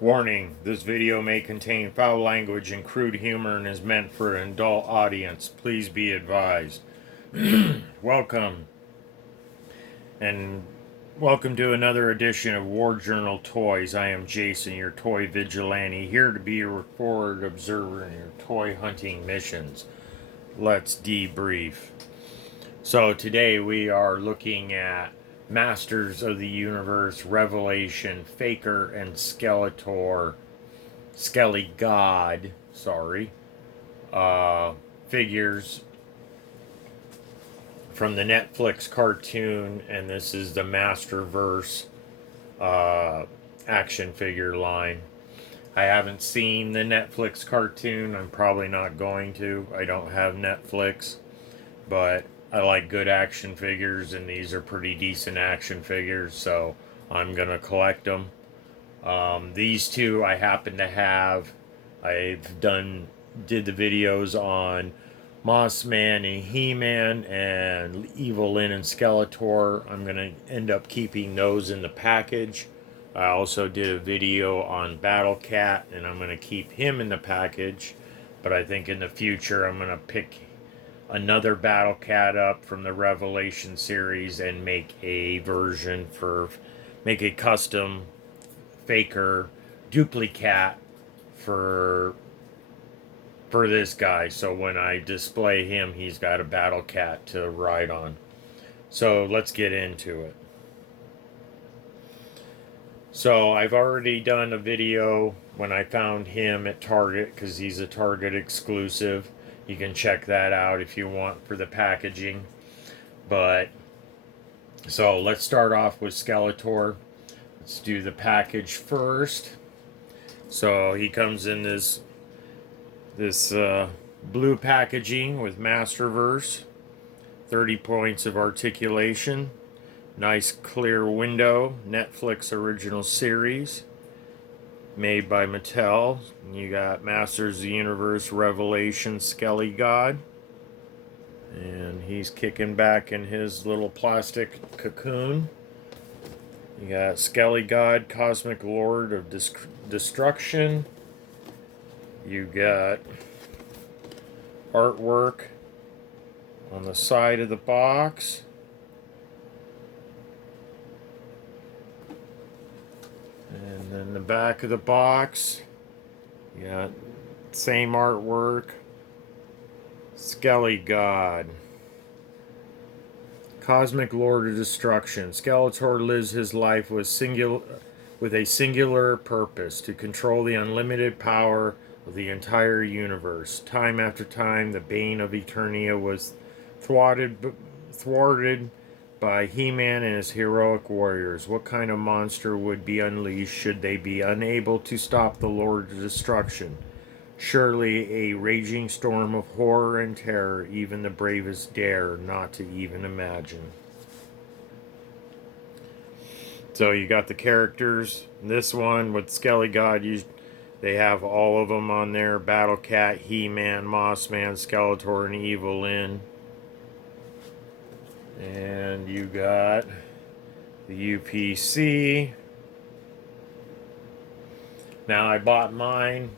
Warning, this video may contain foul language and crude humor and is meant for an adult audience. Please be advised. Welcome, and welcome to another edition of War Journal Toys. I am Jason, your toy vigilante, here to be a forward observer in your toy hunting missions. Let's debrief. So today we are looking at Masters of the Universe, Revelation, Faker, and Skeletor, Skelly God, figures from the Netflix cartoon, and this is the Masterverse action figure line. I haven't seen the Netflix cartoon. I'm probably not going to. I don't have Netflix, but I like good action figures, and these are pretty decent action figures, so I'm gonna collect them. These two I happen to have. Did the videos on Mossman and He-Man and Evil Lyn and Skeletor. I'm gonna end up keeping those in the package. I also did a video on Battle Cat, and I'm gonna keep him in the package. But I think in the future I'm gonna pick another Battle Cat up from the Revelation series and make a custom Faker duplicate for this guy, so when I display him, he's got a Battle Cat to ride on. So let's get into it. So I've already done a video when I found him at Target, because he's a Target exclusive. You can check that out if you want for the packaging. But so let's start off with Skeletor. Let's do the package first. So he comes in this blue packaging with Masterverse, 30 points of articulation, nice clear window, Netflix original series, made by Mattel. You got Masters of the Universe, Revelation, Skelly God, and he's kicking back in his little plastic cocoon. You got Skelly God, Cosmic Lord of Destruction. You got artwork on the side of the box. And then the back of the box, you got same artwork. Skelly God, Cosmic Lord of Destruction. Skeletor lives his life with a singular purpose: to control the unlimited power of the entire universe. Time after time, the bane of Eternia was thwarted by He-Man and his heroic warriors. What kind of monster would be unleashed should they be unable to stop the Lord of Destruction? Surely a raging storm of horror and terror even the bravest dare not to even imagine. So you got the characters. This one with Skelly God, they have all of them on there: Battle Cat, He-Man, Mossman, Skeletor, and Evil Lyn. And you got the UPC. Now I bought mine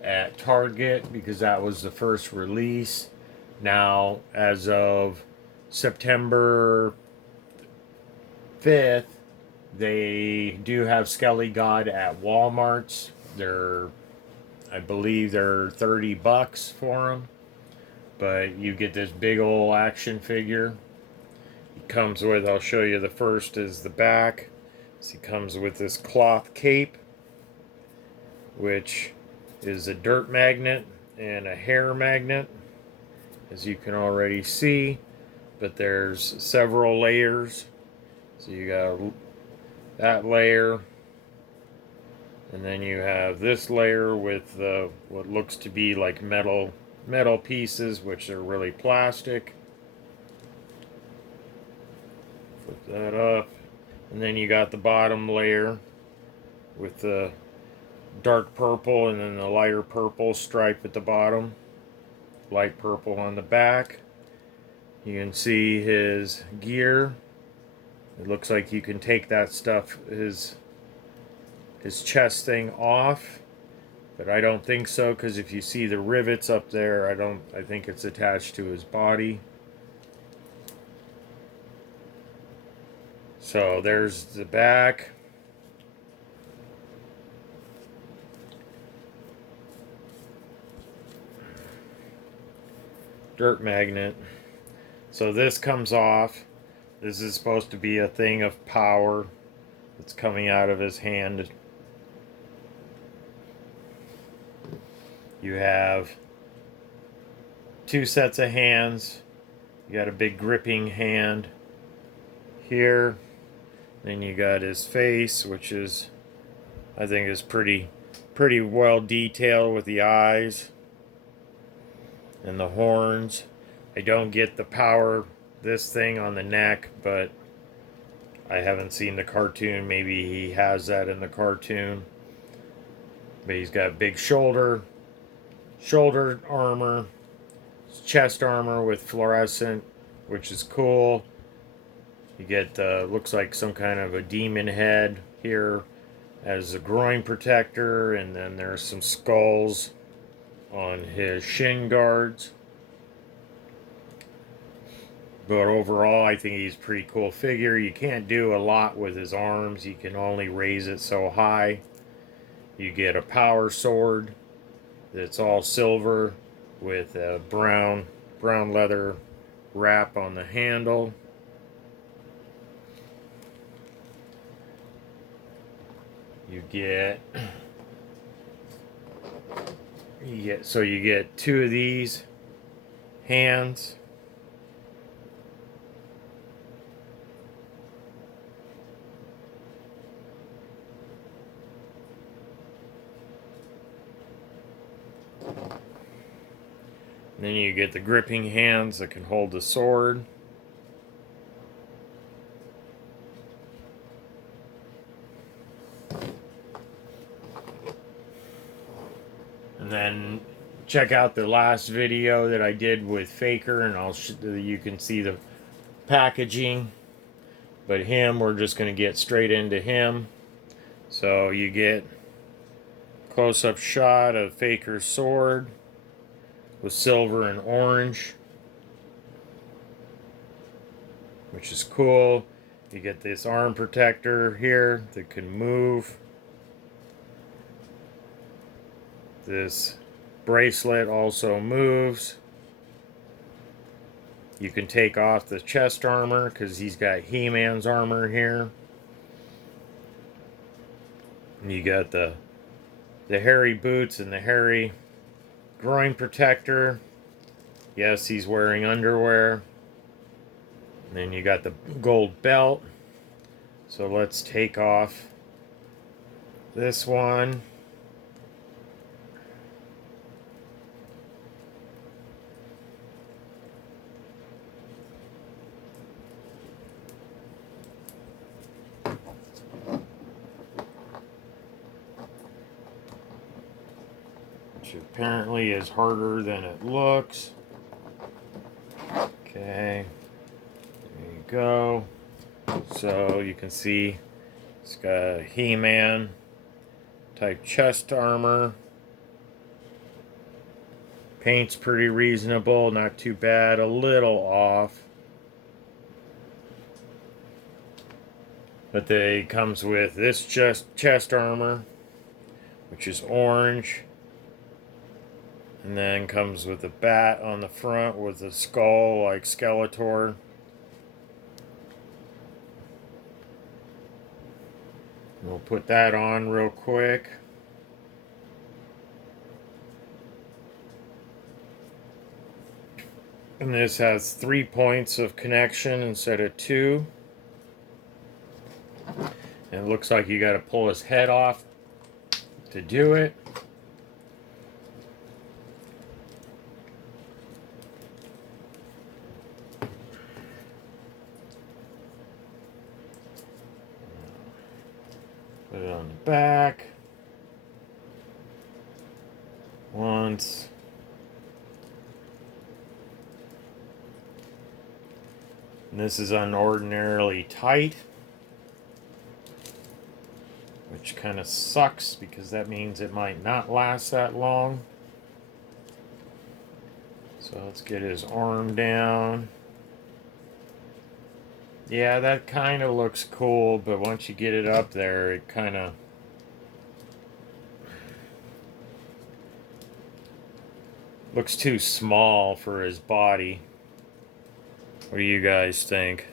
at Target because that was the first release. Now, as of September 5th, they do have Skelly God at Walmart's. I believe they're $30 for them. But you get this big old action figure. It comes with, I'll show you the first is the back. So he comes with this cloth cape, which is a dirt magnet and a hair magnet, as you can already see. But there's several layers. So you got that layer, and then you have this layer with what looks to be like metal pieces, which are really plastic. Flip that up, and then you got the bottom layer with the dark purple and then the lighter purple stripe at the bottom, light purple on the back. You can see his gear. It looks like you can take that stuff, his his chest thing off, but I don't think so, because if you see the rivets up there, I think it's attached to his body. So there's the back. Dirt magnet. So this comes off. This is supposed to be a thing of power that's coming out of his hand. You have two sets of hands. You got a big gripping hand here. Then you got his face, which is, I think, is pretty well detailed with the eyes and the horns. I don't get the power this thing on the neck, but I haven't seen the cartoon. Maybe he has that in the cartoon. But he's got big shoulder armor, chest armor with fluorescent, which is cool. You get looks like some kind of a demon head here as a groin protector, and then there's some skulls on his shin guards. But overall, I think he's a pretty cool figure. You can't do a lot with his arms. You can only raise it so high. You get a power sword that's all silver with a brown leather wrap on the handle. You get two of these hands. And then you get the gripping hands that can hold the sword. And then check out the last video that I did with Faker, and you can see the packaging. But him, we're just going to get straight into him. So you get close-up shot of Faker's sword with silver and orange, which is cool. You get this arm protector here that can move. This bracelet also moves. You can take off the chest armor because he's got He-Man's armor here. And you got the hairy boots and the hairy groin protector. Yes, he's wearing underwear. And then you got the gold belt. So let's take off this one. Which apparently is harder than it looks. Okay, there you go. So you can see it's got He-Man type chest armor. Paint's pretty reasonable, not too bad, a little off. But it comes with this chest armor, which is orange. And then comes with a bat on the front with a skull like Skeletor. We'll put that on real quick. And this has 3 points of connection instead of 2. And it looks like you got to pull his head off to do it. Put it on the back. Once. And this is unordinarily tight. which kind of sucks because that means it might not last that long. So let's get his arm down. Yeah, that kind of looks cool, but once you get it up there, it kind of looks too small for his body. What do you guys think?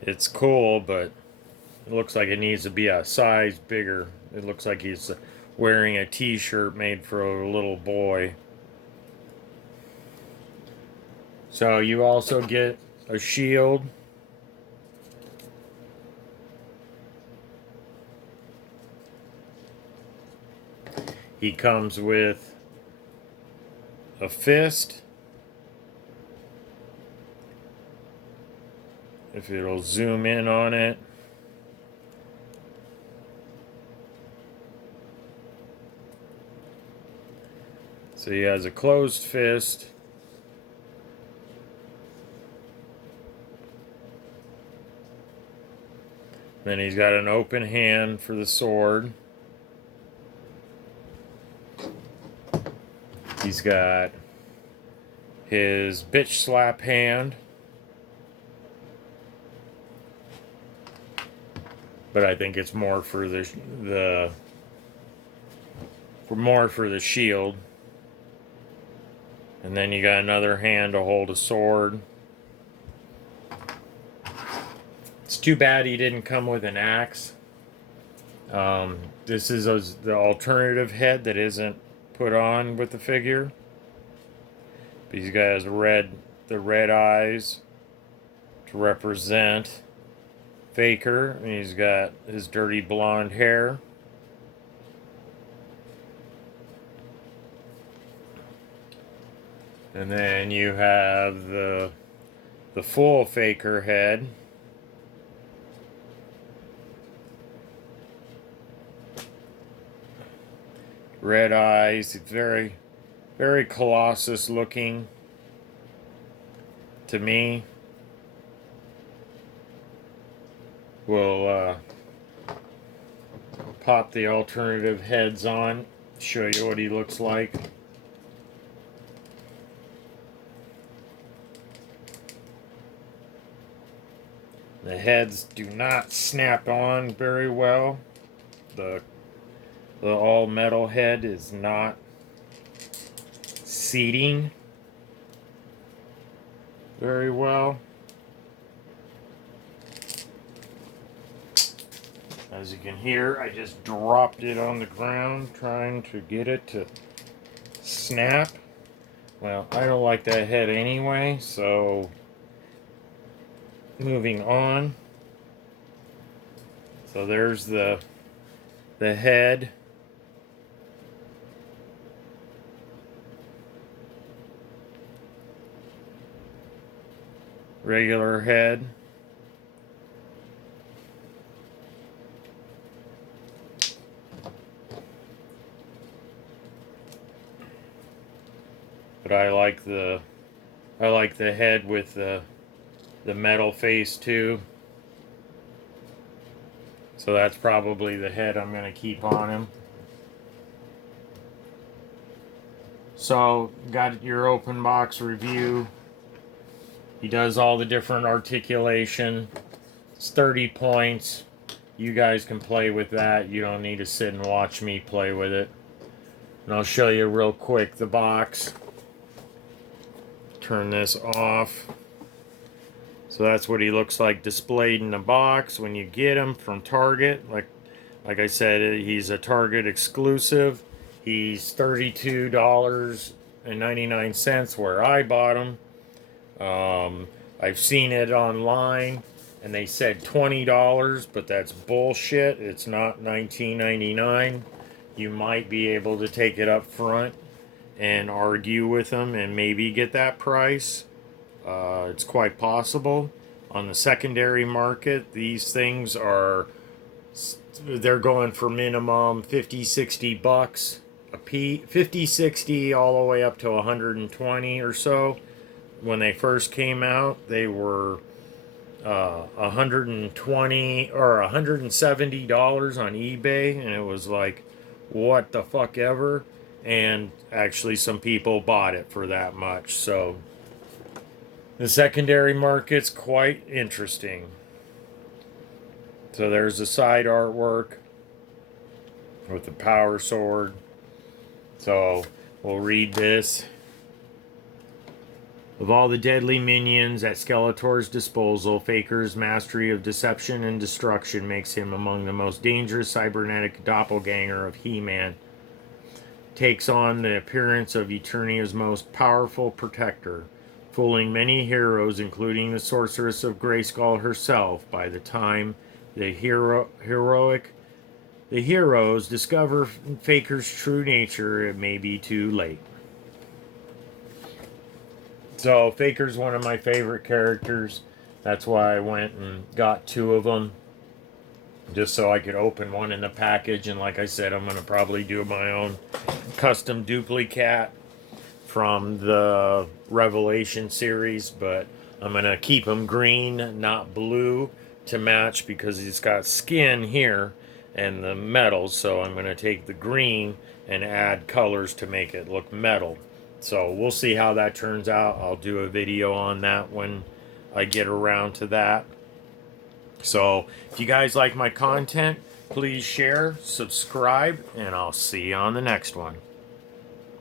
It's cool, but it looks like it needs to be a size bigger. It looks like he's wearing a t-shirt made for a little boy. So you also get a shield. He comes with a fist. If it'll zoom in on it. So he has a closed fist. Then he's got an open hand for the sword. He's got his bitch slap hand. But I think it's more for the shield. And then you got another hand to hold a sword. It's too bad he didn't come with an axe. This is the alternative head that isn't put on with the figure. But he's got the red eyes to represent Faker, and he's got his dirty blonde hair. And then you have the full Faker head. Red eyes. It's very, very Colossus looking to me. We'll pop the alternative heads on, show you what he looks like. The heads do not snap on very well. The all metal head is not seating very well. As you can hear, I just dropped it on the ground trying to get it to snap. Well, I don't like that head anyway, so moving on. So there's the head. Regular head. But I like the head with the metal face too. So that's probably the head I'm going to keep on him. So, got your open box review. He does all the different articulation. It's 30 points. You guys can play with that. You don't need to sit and watch me play with it. And I'll show you real quick the box. Turn this off. So that's what he looks like displayed in the box when you get him from Target. Like I said, he's a Target exclusive. He's $32.99 where I bought him. I've seen it online and they said $20, but that's bullshit. It's not $19.99. You might be able to take it up front and argue with them and maybe get that price. It's quite possible. On the secondary market, these things they're going for minimum 50, 60 bucks a piece. 50, 60 all the way up to 120 or so. When they first came out, they were $120 or $170 on eBay, and it was like, what the fuck ever. And actually, some people bought it for that much. So the secondary market's quite interesting. So there's the side artwork with the power sword. So we'll read this. Of all the deadly minions at Skeletor's disposal, Faker's mastery of deception and destruction makes him among the most dangerous cybernetic doppelganger of He-Man. Takes on the appearance of Eternia's most powerful protector, fooling many heroes, including the Sorceress of Grayskull herself. By the time the heroes discover Faker's true nature, it may be too late. So Faker's one of my favorite characters. That's why I went and got 2 of them, just so I could open one in the package. And like I said, I'm going to probably do my own custom duplicate from the Revelation series, but I'm going to keep them green, not blue, to match, because he's got skin here and the metal. So I'm going to take the green and add colors to make it look metal. So we'll see how that turns out. I'll do a video on that when I get around to that. So if you guys like my content, please share, subscribe, and I'll see you on the next one.